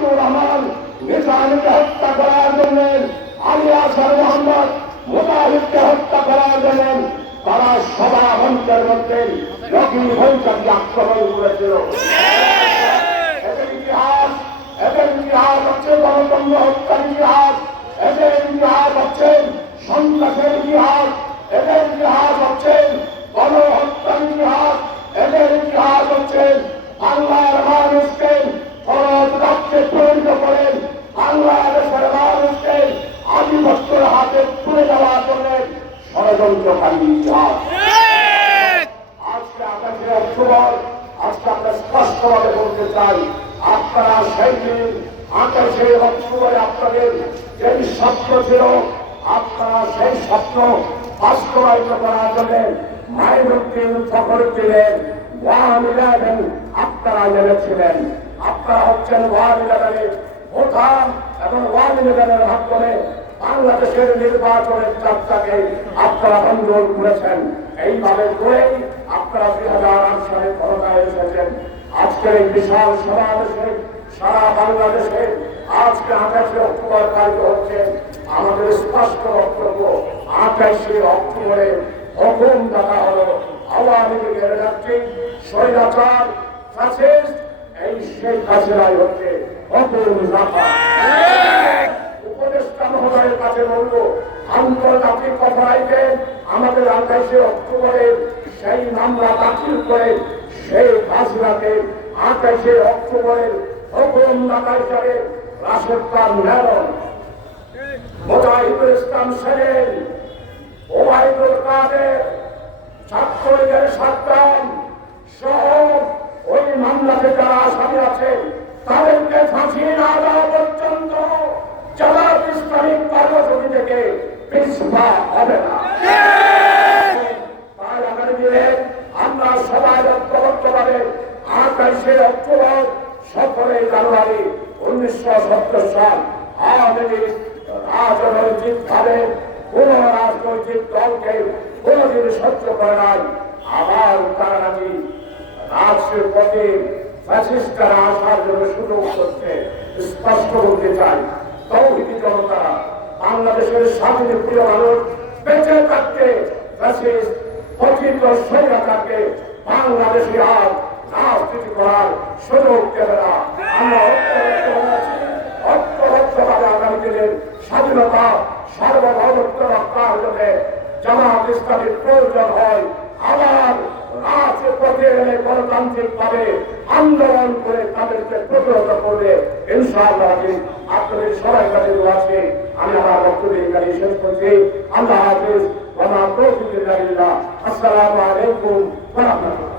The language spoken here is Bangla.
আব্দুর রহমান নিজামীকে হত্যা করার জন্য, আলী আজহার মোহাম্মদ মুজাহিদকে হত্যা করার জন্য তারা সভা মঞ্চের মধ্যে লগি মঞ্চকে আক্রমণ করেছিল। এদের ইতিহাস হচ্ছে গণতন্ত্র হত্যার ইতিহাস, এদের ইতিহাস হচ্ছে সন্ত্রাসের ইতিহাস, এদের ইতিহাস হচ্ছে গণহত্যার ইতিহাস, এদের ইতিহাস হচ্ছে বাংলার মানুষকে ফরজ রাজ্যে পরিণত করেন, বাংলাদেশের মানুষকে আধিপত্যের হাতে তুলে দেওয়ার জন্য ষড়যন্ত্রকারী ইতিহাস। আজকে 28 অক্টোবর, আজকে আমরা স্পষ্টভাবে বলতে চাই, আপনারা সেই দিন 28 অক্টোবরে আপনাদের যে স্বপ্ন ছিল, আপনারা সেই স্বপ্ন বাস্তবায়িত করার জন্য মাইনুদ্দিন ফখরুদ্দিনের 111 আপনারা জেনেছিলেন। আপনারা হচ্ছেন 111 প্রধান এবং 111 মাধ্যমে বাংলাদেশের নির্বাচনের যাত্রাকে আপনারা বন্ধ করেছেন। এইভাবে করেই আপনারা 2008 সালে ক্ষমতায় এসেছেন। আজকের এই বিশাল সমাবেশে সারা বাংলাদেশে আজকে 28 অক্টোবর পালিত হচ্ছে। আমাদের স্পষ্ট বক্তব্য, 28 অক্টোবরে হুকুম দেওয়া হলো আওয়ামী লীগের নেত্রী স্বৈরাচার ফ্যাসিস্ট এই শেখ হাসিনাই হচ্ছে হুকুম রাখা। উপদেষ্টা মহোদয়ের কাছে বলব, আন্তর্জাতিক অপরাধে আমাদের 28 অক্টোবরে সেই মামলা দাখিল করে শেখ হাসিনাকে 28 অক্টোবরের হুকুমদাতা হিসাবে রাশেদ খান মেনন, মুজাহিদুল ইসলাম সেলিম, ওবায়দুল কাদের, ছাত্রলীগের সাদ্দাম সহ ওই মামলাতে যারা আসামি আছে তাদেরকে ফাঁসি না দেওয়া পর্যন্ত জামাত ইসলামিক কর্মসূচি থেকে পিছপা হবে না। তাই আগামী দিনে আমরা সবাই ঐক্যবদ্ধভাবে 28 অক্টোবর 17 জানুয়ারি 1970 সাল আওয়ামী লীগ রাজনৈতিকভাবে কোন রাজনৈতিক দলকে কোনদিন সহ্য করে নাই। আবার তারা নাকি রাষ্ট্রের প্রতি ফ্যাসিস্টরা আসার জন্য সুযোগ করছে। স্পষ্ট বলতে চাই, তৌহিদি জনতা, বাংলাদেশের স্বাধীন প্রিয় মানুষ বেঁচে থাকতে ফ্যাসিস্ট পতিত স্বৈরাচারকে বাংলাদেশে আর রাজনীতি করার সুযোগ দেবে না। আমরা ঐক্যবদ্ধভাবে আগামী দিনের স্বাধীনতা সার্বভৌমত্ব রক্ষার জন্য জামাত ইসলামের প্রয়োজন হয়। আবার রাজপথে এলে গণতান্ত্রিক ভাবে আন্দোলন করে তাদেরকে প্রতিহত করবে ইনশাআল্লাহ। আপনাদের সবাই কাছে আছে। আমি আমার বক্তব্য এখানে শেষ করছি। আল্লাহ হাফিজ। আসসালামু আলাইকুম ওয়া রাহমাতুল্লাহ।